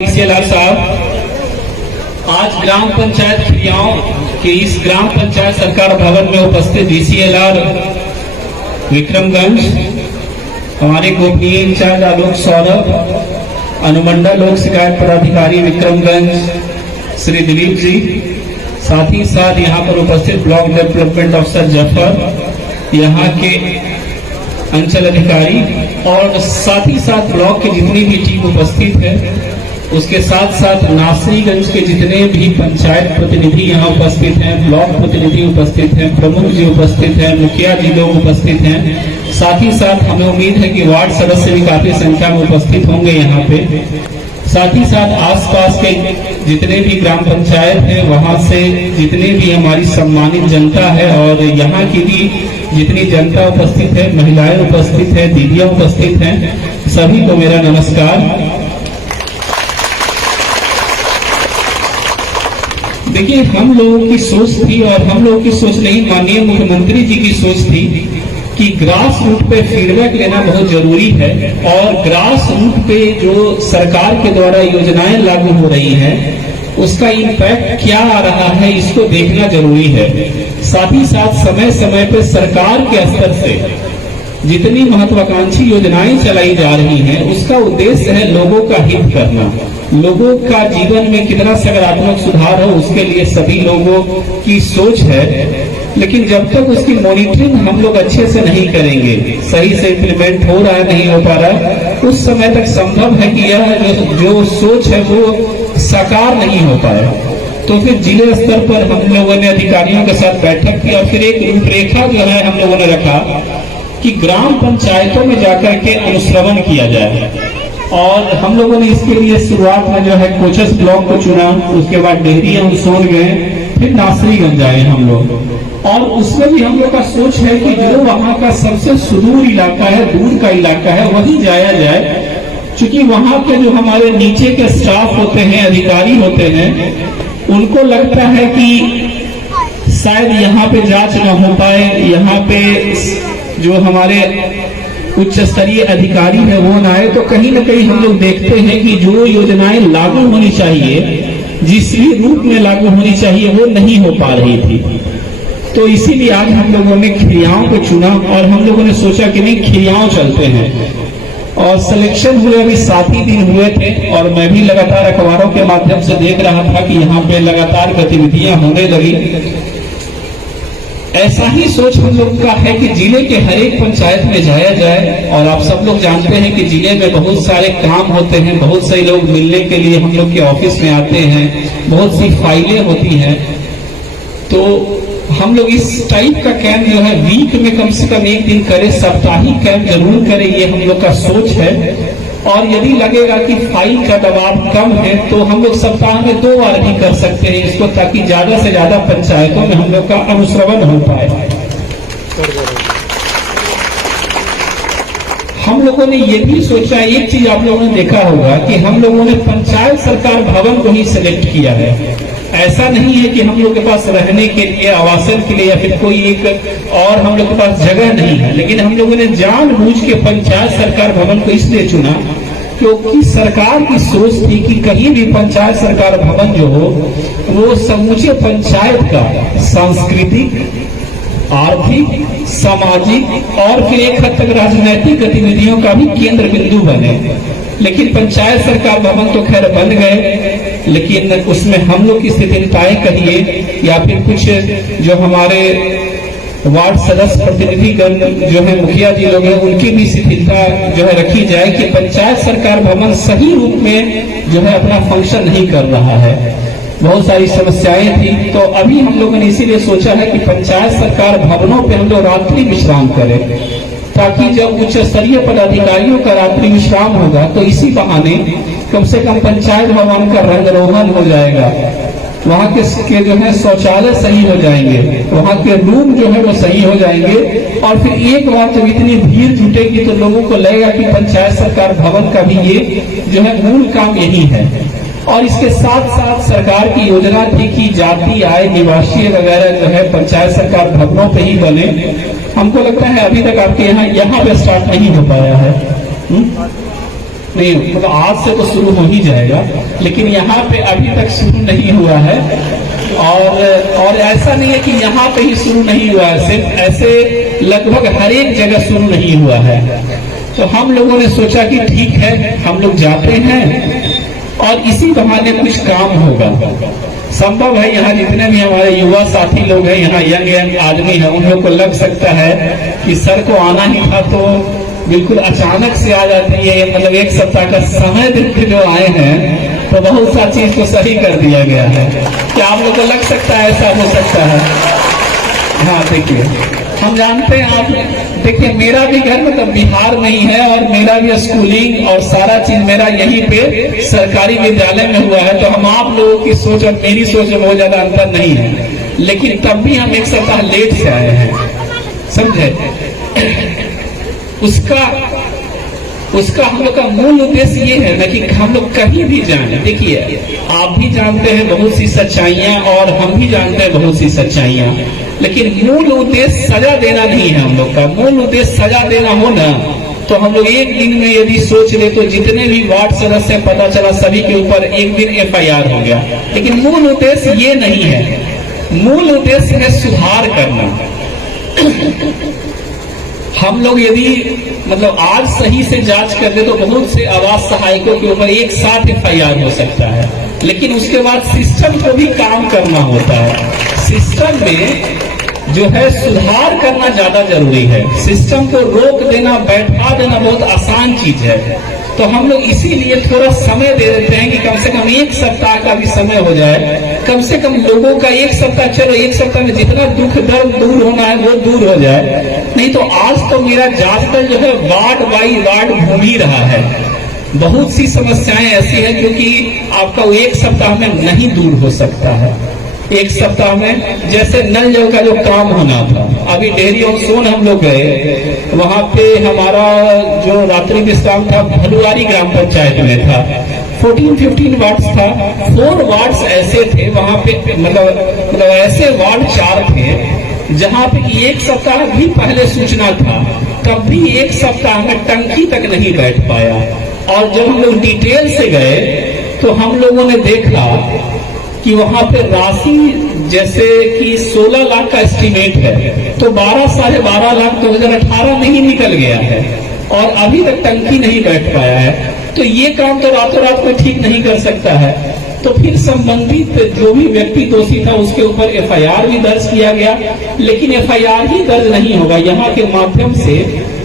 लाल साहब, आज ग्राम पंचायत खिरियाओं के इस ग्राम पंचायत सरकार भवन में उपस्थित DCLR विक्रमगंज, हमारे गोपनीय इंचार्ज आलोक सौरभ, अनुमंडल लोक शिकायत पदाधिकारी विक्रमगंज श्री दिलीप जी, साथ ही साथ यहाँ पर उपस्थित ब्लॉक डेवलपमेंट अफसर जफर, यहाँ के अंचल अधिकारी और साथ ही साथ ब्लॉक के जितनी भी टीम उपस्थित है, उसके साथ साथ नासरीगंज के जितने भी पंचायत प्रतिनिधि यहाँ उपस्थित हैं, ब्लॉक प्रतिनिधि उपस्थित हैं, प्रमुख जी उपस्थित हैं, मुखिया जी लोग उपस्थित हैं। साथ ही साथ हमें उम्मीद है कि वार्ड सदस्य भी काफी संख्या में उपस्थित होंगे यहाँ पे। साथ ही साथ आसपास के जितने भी ग्राम पंचायत हैं, वहाँ से जितने भी हमारी सम्मानित जनता है और यहाँ की भी जितनी जनता उपस्थित है, महिलाएं उपस्थित है, दीदियां उपस्थित हैं, सभी को मेरा नमस्कार। देखिए, हम लोगों की सोच थी और हम लोगों की सोच नहीं, माननीय मुख्यमंत्री जी की सोच थी कि ग्रास रूट पे फीडबैक लेना बहुत जरूरी है और ग्रास रूट पे जो सरकार के द्वारा योजनाएं लागू हो रही हैं, उसका इम्पैक्ट क्या आ रहा है, इसको देखना जरूरी है। साथ ही साथ समय समय पे सरकार के स्तर से जितनी महत्वाकांक्षी योजनाएं चलाई जा रही हैं, उसका उद्देश्य है लोगों का हित करना, लोगों का जीवन में कितना सकारात्मक सुधार हो, उसके लिए सभी लोगों की सोच है। लेकिन जब तक उसकी मॉनिटरिंग हम लोग अच्छे से नहीं करेंगे, सही से इम्प्लीमेंट हो रहा है नहीं हो पा रहा है, उस समय तक संभव है कि यह जो सोच है वो साकार नहीं हो पाए। तो फिर जिले स्तर पर हम लोगों ने अधिकारियों के साथ बैठक की और फिर एक रूपरेखा जो है हम लोगों ने रखा कि ग्राम पंचायतों में जाकर के अनुश्रवण किया जाए। और हम लोगों ने इसके लिए शुरुआत में जो है कोचस ब्लॉक को चुना, उसके बाद डेहरी हम सोन गए, फिर नासरीगंज आए हम लोग। और उसमें भी हम लोग का सोच है कि जो वहाँ का सबसे सुदूर इलाका है, दूर का इलाका है, वहीं जाया जाए, क्योंकि वहाँ के जो हमारे नीचे के स्टाफ होते हैं, अधिकारी होते हैं, उनको लगता है कि शायद यहाँ पे जांच न हो पाए, यहाँ पे जो हमारे उच्च स्तरीय अधिकारी है वो न आए, तो कहीं न कहीं हम लोग देखते हैं कि जो योजनाएं लागू होनी चाहिए, जिस भी रूप में लागू होनी चाहिए, वो नहीं हो पा रही थी। तो इसीलिए आज हम लोगों ने खिरियाओं को चुना और हम लोगों ने सोचा कि नहीं, खिरियाओं चलते हैं। और सिलेक्शन हुए अभी 7 ही दिन हुए थे और मैं भी लगातार अखबारों के माध्यम से देख रहा था कि यहाँ पे लगातार गतिविधियां होने लगी। ऐसा ही सोच हम लोग का है कि जिले के हर एक पंचायत में जाया जाए। और आप सब लोग जानते हैं कि जिले में बहुत सारे काम होते हैं, बहुत से लोग मिलने के लिए हम लोग के ऑफिस में आते हैं, बहुत सी फाइलें होती हैं। तो हम लोग इस टाइप का कैंप जो है वीक में कम से कम एक दिन करें, साप्ताहिक कैंप जरूर करें, ये हम लोग का सोच है। और यदि लगेगा कि फाइल का दबाव कम है तो हम लोग सप्ताह में 2 बार भी कर सकते हैं इसको, ताकि ज्यादा से ज्यादा पंचायतों में हम लोग का अनुश्रवण हो पाए। हम लोगों ने ये भी सोचा, एक चीज आप लोगों ने देखा होगा कि हम लोगों ने पंचायत सरकार भवन को ही सिलेक्ट किया है। ऐसा नहीं है कि हम लोग के पास रहने के लिए, आवासन के लिए या फिर कोई एक और हम लोग के पास जगह नहीं है, लेकिन हम लोगों ने जानबूझ के पंचायत सरकार भवन को इसलिए चुना क्योंकि सरकार की सोच थी कि कहीं भी पंचायत सरकार भवन जो हो वो समूचे पंचायत का सांस्कृतिक, आर्थिक, सामाजिक और फिर एक हद तक राजनैतिक गतिविधियों का भी केंद्र बिंदु बने। लेकिन पंचायत सरकार भवन तो खैर बन गए, लेकिन उसमें हम लोग की शिथिलताएं कहिए या फिर कुछ जो हमारे वार्ड सदस्य प्रतिनिधिगण जो है, मुखिया जी लोग हैं, उनकी भी शिथिलता जो है रखी जाए कि पंचायत सरकार भवन सही रूप में जो है अपना फंक्शन नहीं कर रहा है। बहुत सारी समस्याएं थी, तो अभी हम लोगों ने इसीलिए सोचा है कि पंचायत सरकार भवनों पे हम लोग रात्रि विश्राम करें, ताकि जब उच्च स्तरीय पदाधिकारियों का रात्रि विश्राम होगा तो इसी बहाने कम से कम पंचायत भवन का रंग रोगन हो जाएगा, वहाँ के जो है शौचालय सही हो जाएंगे, वहाँ के रूम जो है वो सही हो जाएंगे। और फिर एक बार जब इतनी भीड़ जुटेगी तो लोगों को लगेगा कि पंचायत सरकार भवन का भी ये जो है मूल काम यही है। और इसके साथ साथ सरकार की योजना थी कि जाति, आय, निवासी वगैरह जो है पंचायत सरकार भवनों पे ही बने। हमको लगता है अभी तक आपके यहाँ पे स्टार्ट नहीं हो पाया है। नहीं, मतलब आज से तो शुरू हो ही जाएगा, लेकिन यहाँ पे अभी तक शुरू नहीं हुआ है। और ऐसा नहीं है कि यहाँ पे ही शुरू नहीं हुआ है, सिर्फ ऐसे लगभग हर एक जगह शुरू नहीं हुआ है। तो हम लोगों ने सोचा कि ठीक है, हम लोग जाते हैं और इसी बहाने कुछ काम होगा। संभव है यहाँ जितने भी हमारे युवा साथी लोग हैं, यहाँ यंग आदमी है, उन लोग को लग सकता है कि सर को आना ही था तो बिल्कुल अचानक से आ जाते हैं, मतलब एक सप्ताह का समय देख के जो आए हैं तो बहुत सा चीज को सही कर दिया गया है। क्या आप लोग को लग सकता है ऐसा हो सकता है? हाँ, देखिए, हम जानते हैं, आप देखिए, मेरा भी घर मतलब बिहार में ही है और मेरा भी स्कूलिंग और सारा चीज मेरा यहीं पे सरकारी विद्यालय में हुआ है। तो हम आप लोगों की सोच और मेरी सोच में बहुत ज्यादा अंतर नहीं है, लेकिन तब भी हम एक सप्ताह लेट से आए हैं, समझे? उसका हम लोग का मूल उद्देश्य ये है ना कि हम लोग कहीं भी जाएं, देखिए आप भी जानते हैं बहुत सी सच्चाइयां और हम भी जानते हैं बहुत सी सच्चाइयां, लेकिन मूल उद्देश्य सजा देना नहीं है। हम लोग का मूल उद्देश्य सजा देना हो ना तो हम लोग एक दिन में यदि सोच ले तो जितने भी वार्ड सदस्य पता चला सभी के ऊपर एक दिन FIR हो गया, लेकिन मूल उद्देश्य ये नहीं है। मूल उद्देश्य है सुधार करना। हम लोग यदि मतलब आज सही से जांच कर दे तो बहुत से आवास सहायकों के ऊपर एक साथ FIR हो सकता है, लेकिन उसके बाद सिस्टम को भी काम करना होता है। सिस्टम में जो है सुधार करना ज्यादा जरूरी है। सिस्टम को रोक देना, बैठा देना बहुत आसान चीज है। तो हम लोग इसीलिए थोड़ा समय दे देते हैं कि कम से कम एक सप्ताह का भी समय हो जाए, कम से कम लोगों का एक सप्ताह, चलो एक सप्ताह में जितना दुख दर्द दूर होना है वो दूर हो जाए। नहीं तो आज तो मेरा ज्यादातर जो है वार्ड बाई वार्ड घूम ही रहा है। बहुत सी समस्याएं ऐसी हैं जो कि आपका वो एक सप्ताह में नहीं दूर हो सकता है। एक सप्ताह में जैसे नल जल का जो काम होना था, अभी डेहरी ऑन सोन हम लोग गए, वहां पे हमारा जो रात्रि विश्राम था भलुआरी ग्राम पंचायत में था, 14-15 वार्ड्स था, 4 वार्ड्स ऐसे थे वहां पे, मतलब ऐसे वार्ड 4 थे जहां पे एक सप्ताह भी पहले सूचना था, तब भी एक सप्ताह में टंकी तक नहीं बैठ पाया। और जब हम लोग डिटेल से गए तो हम लोगों ने देखा कि वहां पे राशि जैसे कि 16 लाख का एस्टीमेट है, तो 12-12.5 लाख 2018 में ही निकल गया है और अभी तक टंकी नहीं बैठ पाया है। तो ये काम तो रातों रात में ठीक नहीं कर सकता है। तो फिर संबंधित जो भी व्यक्ति दोषी था उसके ऊपर FIR भी दर्ज किया गया, लेकिन FIR ही दर्ज नहीं होगा। यहाँ के माध्यम से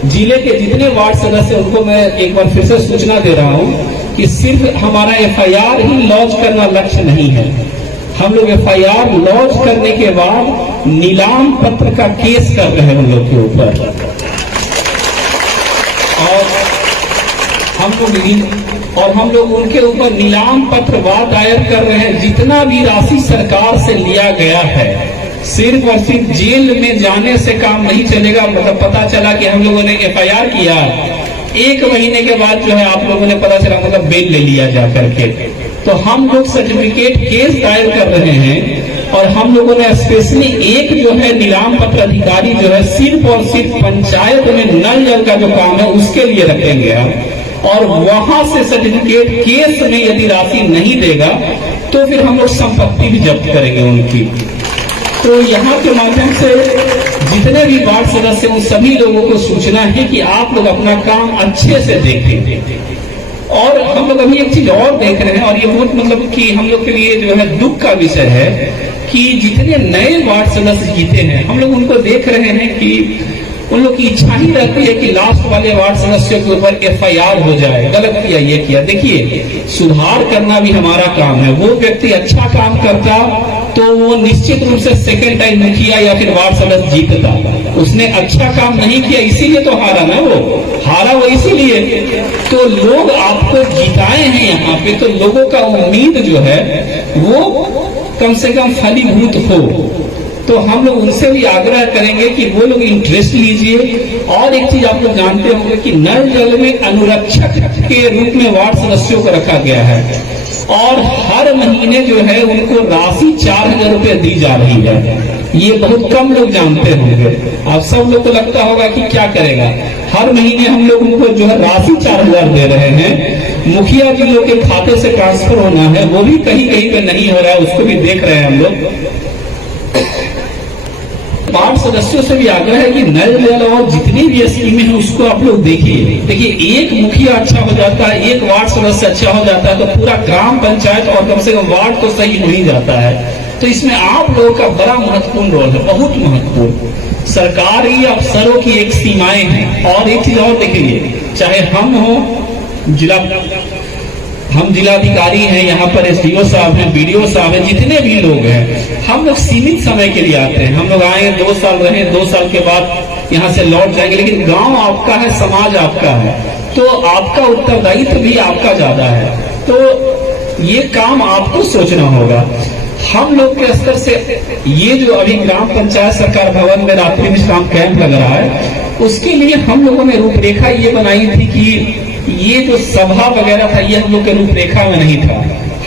जिले के जितने वार्ड सदस्य उनको मैं एक बार फिर से सूचना दे रहा हूँ कि सिर्फ हमारा FIR ही लॉन्च करना लक्ष्य नहीं है। हम लोग FIR लॉन्च करने के बाद नीलाम पत्र का केस कर रहे हैं उन लोग के ऊपर, और हम लोग उनके ऊपर नीलाम पत्र दायर कर रहे हैं। जितना भी राशि सरकार से लिया गया है, सिर्फ और सिर्फ जेल में जाने से काम नहीं चलेगा। मतलब पता चला कि हम लोगों ने FIR किया, 1 महीने के बाद जो है आप लोगों ने पता चला मतलब बेल ले लिया जा करके, तो हम लोग सर्टिफिकेट केस दायर कर रहे हैं। और हम लोगों ने स्पेशली एक जो है नीलाम पत्र अधिकारी जो है सिर्फ और सिर्फ पंचायत में नल जल का जो काम है उसके लिए रखेंगे हम, और वहां से सर्टिफिकेट केस में यदि राशि नहीं देगा तो फिर हम लोग संपत्ति भी जब्त करेंगे उनकी। तो यहाँ के माध्यम से जितने भी वार्ड सदस्य उन सभी लोगों को सूचना है कि आप लोग अपना काम अच्छे से देखें। और हम लोग अभी एक चीज और देख रहे हैं, और ये बहुत मतलब कि हम लोग के लिए जो है दुख का विषय है कि जितने नए वार्ड सदस्य जीते हैं हम लोग उनको देख रहे हैं कि उन लोग की इच्छा ही रहती है कि लास्ट वाले वार्ड सदस्यों के ऊपर FIR हो जाए, गलत किया, ये किया। देखिए, सुधार करना भी हमारा काम है। वो व्यक्ति अच्छा काम करता तो वो निश्चित रूप से सेकेंड टाइम मुखिया या फिर वार्ड सदस्य जीतता। उसने अच्छा काम नहीं किया इसीलिए तो हारा ना, वो हारा वो इसीलिए। तो लोग आपको जिताए हैं यहाँ पे, तो लोगों का उम्मीद जो है वो कम से कम फलीभूत हो। तो हम लोग उनसे भी आग्रह करेंगे कि वो लोग इंटरेस्ट लीजिए। और एक चीज आप लोग जानते होंगे कि नल जल में अनुरक्षक के रूप में वार्ड सदस्यों को रखा गया है, और हर महीने जो है उनको राशि 4,000 रुपए दी जा रही है। ये बहुत कम लोग जानते होंगे। आप सब लोग को लगता होगा कि क्या करेगा, हर महीने हम लोग उनको जो है राशि 4000 दे रहे हैं, मुखिया जी लोग के खाते से ट्रांसफर होना है, वो भी कहीं कहीं पे नहीं हो रहा है, उसको भी देख रहे हैं हम लोग। वार्ड सदस्यों से भी आग्रह है कि नल जल और जितनी भी स्कीमें हैं उसको आप लोग देखिए। देखिए, एक मुखिया अच्छा हो जाता है, एक वार्ड सदस्य अच्छा हो जाता है, तो पूरा ग्राम पंचायत और कम से कम वार्ड तो सही हो ही जाता है। तो इसमें आप लोगों का बड़ा महत्वपूर्ण रोल है, बहुत महत्वपूर्ण। सरकारी अफसरों की एक सीमाएं हैं। और एक चीज और देखिए, चाहे हम हो हम जिलाधिकारी हैं, यहाँ पर एसडीओ साहब हैं, बीडीओ साहब हैं, जितने भी लोग हैं, हम लोग सीमित समय के लिए आते हैं। हम लोग आए 2 साल रहे, 2 साल के बाद यहाँ से लौट जाएंगे, लेकिन गांव आपका है, समाज आपका है, तो आपका उत्तरदायित्व भी आपका ज्यादा है। तो ये काम आपको सोचना होगा। हम लोग के स्तर से ये जो अभी ग्राम पंचायत सरकार भवन में रात्रि विश्राम कैंप लग रहा है, उसके लिए हम लोगों ने रूपरेखा ये बनाई थी कि ये जो सभा वगैरह था, ये हम लोग के रूपरेखा में नहीं था।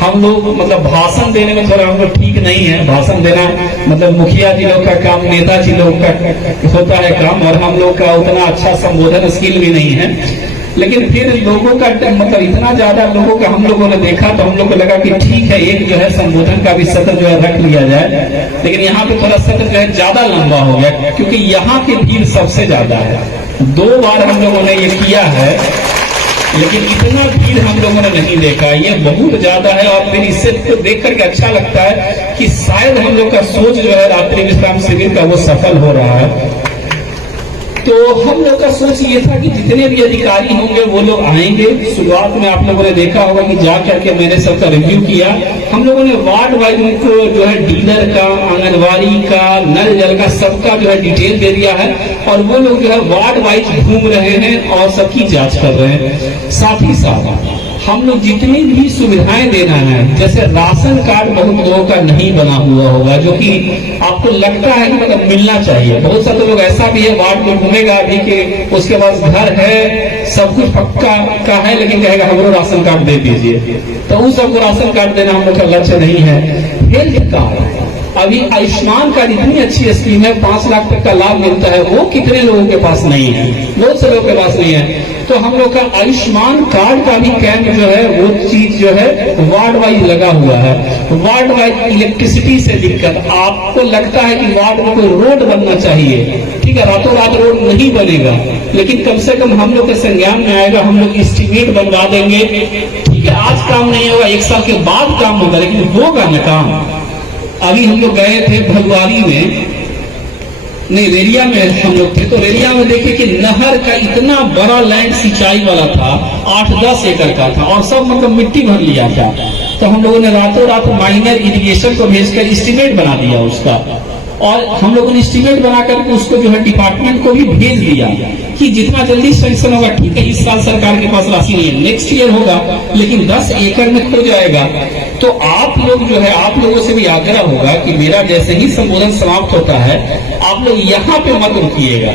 हम लोग मतलब भाषण देने में थोड़ा हम लोग ठीक नहीं है, भाषण देना मतलब मुखिया जी लोग का काम, नेताजी लोग का होता है काम, और हम लोग का उतना अच्छा संबोधन स्किल भी नहीं है। लेकिन फिर लोगों का मतलब इतना ज्यादा लोगों का हम लोगों ने देखा, तो हम लोग को लगा कि ठीक है, एक जो है संबोधन का भी सत्र जो है रख लिया जाए। लेकिन यहाँ पे थोड़ा सत्र जो है ज्यादा लंबा हो गया, क्योंकि यहाँ की भीड़ सबसे ज्यादा है। 2 बार हम लोगों ने ये किया है, लेकिन इतना भीड़ हम लोगों ने नहीं देखा, ये बहुत ज्यादा है। और फिर इससे तो देख करके अच्छा लगता है कि शायद हम लोग का सोच जो है रात्रि विश्राम शिविर का वो सफल हो रहा है। तो हम लोग का सोच ये था कि जितने भी अधिकारी होंगे वो लोग आएंगे। शुरुआत में आप लोगों ने देखा होगा कि जा करके मैंने सबका रिव्यू किया। हम लोगों ने वार्ड वाइज उनको जो है डीलर का, आंगनबाड़ी का, नल जल का, सबका जो है डिटेल दे दिया है, और वो लोग जो है वार्ड वाइज घूम रहे हैं और सबकी जांच कर रहे हैं। साथ ही साथ हम लोग जितनी भी सुविधाएं देना है, जैसे राशन कार्ड बहुत लोगों का नहीं बना हुआ होगा, जो कि आपको लगता है कि मतलब मिलना चाहिए। बहुत सारे लोग ऐसा भी है वार्ड में घूमेगा अभी कि उसके पास घर है, सब कुछ पक्का का है, लेकिन कहेगा हमको राशन कार्ड दे दीजिए। तो उन सबको राशन कार्ड देना हम लोग का लक्ष्य नहीं है। हेल्थ कार्ड, अभी आयुष्मान कार्ड इतनी अच्छी स्कीम है, 5 लाख तक का लाभ मिलता है, वो कितने लोगों के पास नहीं है, बहुत से लोगों के पास नहीं है। तो हम लोग का आयुष्मान कार्ड का भी कैंप जो है वो चीज जो है वार्ड वाइज लगा हुआ है। वार्ड वाइज इलेक्ट्रिसिटी से दिक्कत, आपको लगता है कि वार्ड में कोई रोड बनना चाहिए, ठीक है, रातों रात रोड नहीं बनेगा, लेकिन कम से कम हम लोग के संज्ञान में आएगा, हम लोग एस्टीमेट बनवा देंगे। ठीक है, आज काम नहीं होगा, 1 साल के बाद काम होगा, लेकिन होगा ना काम। अभी हम लोग गए थे भगवारी में, नहीं रेलिया में हम लोग थे, तो रेलिया में देखे कि नहर का इतना बड़ा लैंड सिंचाई वाला था, 8-10 एकड़ का था, और सब मतलब मिट्टी भर लिया था। तो हम लोगों ने रातों रात माइनर इरिगेशन को भेजकर एस्टीमेट बना दिया उसका, और हम लोगों ने एस्टीमेट बनाकर उसको जो है डिपार्टमेंट को भी भेज दिया कि जितना जल्दी सैंक्शन होगा, ठीक है, इस साल सरकार के पास राशि नहीं है, नेक्स्ट ईयर होगा, लेकिन 10 एकड़ में हो जाएगा। तो आप लोग जो है, आप लोगों से भी आग्रह होगा कि मेरा जैसे ही संबोधन समाप्त होता है, आप लोग यहाँ पे मत रुकिएगा।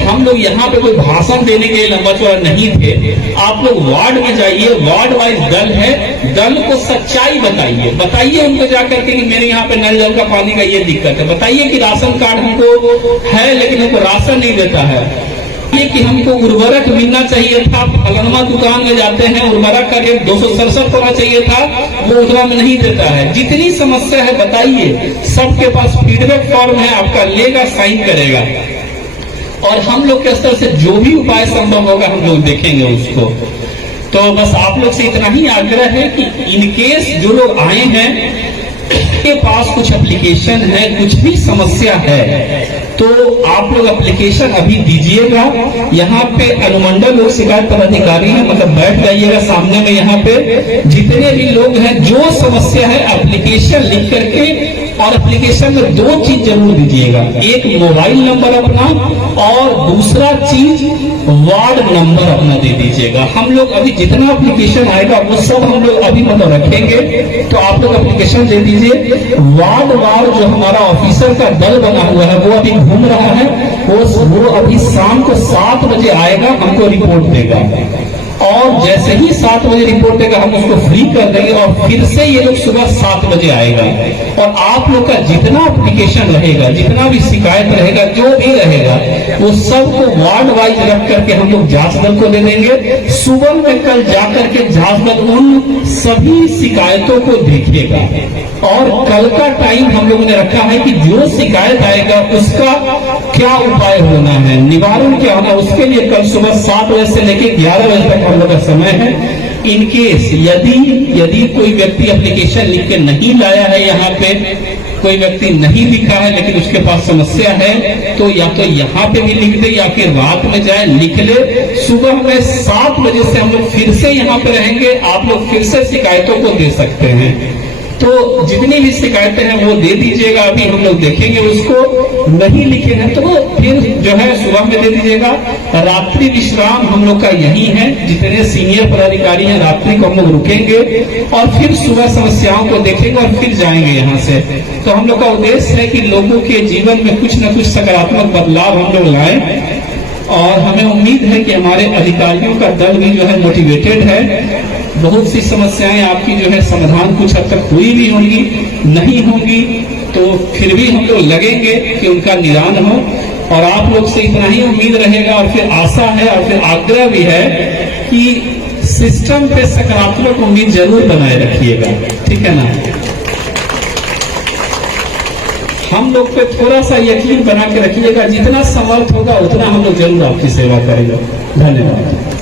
हम लोग यहाँ पे कोई भाषण देने के लिए लंबा चौड़ा नहीं थे। आप लोग वार्ड में जाइए, वार्ड वाइज दल है, दल को सच्चाई बताइए, बताइए उनको जाकर के कि मेरे यहाँ पे नल जल का पानी का ये दिक्कत है, बताइए कि राशन कार्ड हमको है लेकिन हमको राशन नहीं देता है, कि हमको उर्वरक मिलना चाहिए था, फलनमा दुकान में जाते हैं उर्वरक का रेट 267 होना चाहिए था, वो उतना में नहीं देता है। जितनी समस्या है बताइए, सबके पास फीडबैक फॉर्म है, आपका लेगा, साइन करेगा, और हम लोग के स्तर से जो भी उपाय संभव होगा हम लोग देखेंगे उसको। तो बस आप लोग से इतना ही आग्रह है कि इनकेस जो लोग आए हैं के पास कुछ एप्लीकेशन है, कुछ भी समस्या है, तो आप लोग एप्लीकेशन अभी दीजिएगा। यहाँ पे अनुमंडल लोक शिकायत पदाधिकारी है, मतलब बैठ जाइएगा सामने में, यहाँ पे जितने भी लोग हैं, जो समस्या है एप्लीकेशन लिख करके, और एप्लीकेशन में 2 चीज जरूर दीजिएगा, एक मोबाइल नंबर अपना, और दूसरा चीज वार्ड नंबर अपना दे दीजिएगा। हम लोग अभी जितना एप्लीकेशन आएगा वो सब हम लोग अभी मतलब रखेंगे, तो आप लोग एप्लीकेशन दे दीजिए। वार्ड वार जो हमारा ऑफिसर का दल बना हुआ है वो अभी घूम रहा है, वो अभी शाम को 7 बजे आएगा, हमको रिपोर्ट देगा। और और जैसे ही 7 बजे रिपोर्ट देगा हम उसको फ्री कर देंगे और फिर से ये लोग सुबह 7 बजे आएगा। और आप लोग का जितना एप्लीकेशन रहेगा, जितना भी शिकायत रहेगा, जो भी रहेगा, वो सबको वार्ड वाइज रख करके हम लोग जांच दल को दे देंगे। सुबह में कल जाकर के जांच दल उन सभी शिकायतों को देखेगा और कल का टाइम हम लोगों ने रखा है कि जो शिकायत आएगा उसका क्या उपाय होना है, निवारण क्या होना, उसके लिए कल सुबह 7 बजे से लेकर 11 बजे तक हम लोग का समय है। इन केस यदि कोई व्यक्ति एप्लीकेशन लिख के नहीं लाया है, यहाँ पे कोई व्यक्ति नहीं लिखा है लेकिन उसके पास समस्या है, तो या तो यहाँ पे भी लिख दे या फिर रात में जाए लिख ले। सुबह में 7 बजे से हम लोग फिर से यहाँ पे रहेंगे, आप लोग फिर से शिकायतों को दे सकते हैं। तो जितनी भी शिकायतें हैं वो दे दीजिएगा, अभी हम लोग देखेंगे। उसको नहीं लिखे हैं तो फिर जो है सुबह में दे दीजिएगा। रात्रि विश्राम हम लोग का यही है, जितने सीनियर पदाधिकारी हैं रात्रि को हम लोग रुकेंगे और फिर सुबह समस्याओं को देखेंगे और फिर जाएंगे यहाँ से। तो हम लोग का उद्देश्य है कि लोगों के जीवन में कुछ न कुछ सकारात्मक बदलाव हम लोग लाएं और हमें उम्मीद है कि हमारे अधिकारियों का दल भी जो है मोटिवेटेड है। बहुत सी समस्याएं आपकी जो है समाधान कुछ हद तक हुई भी होंगी, नहीं होंगी तो फिर भी हम लोग लगेंगे कि उनका निदान हो। और आप लोग से इतना ही उम्मीद रहेगा और फिर आशा है और फिर आग्रह भी है कि सिस्टम पे सकारात्मक उम्मीद जरूर बनाए रखिएगा, ठीक है ना। हम लोग पे थोड़ा सा यकीन बना के रखिएगा, जितना समर्थ होगा उतना हम लोग जरूर आपकी सेवा करेंगे। धन्यवाद।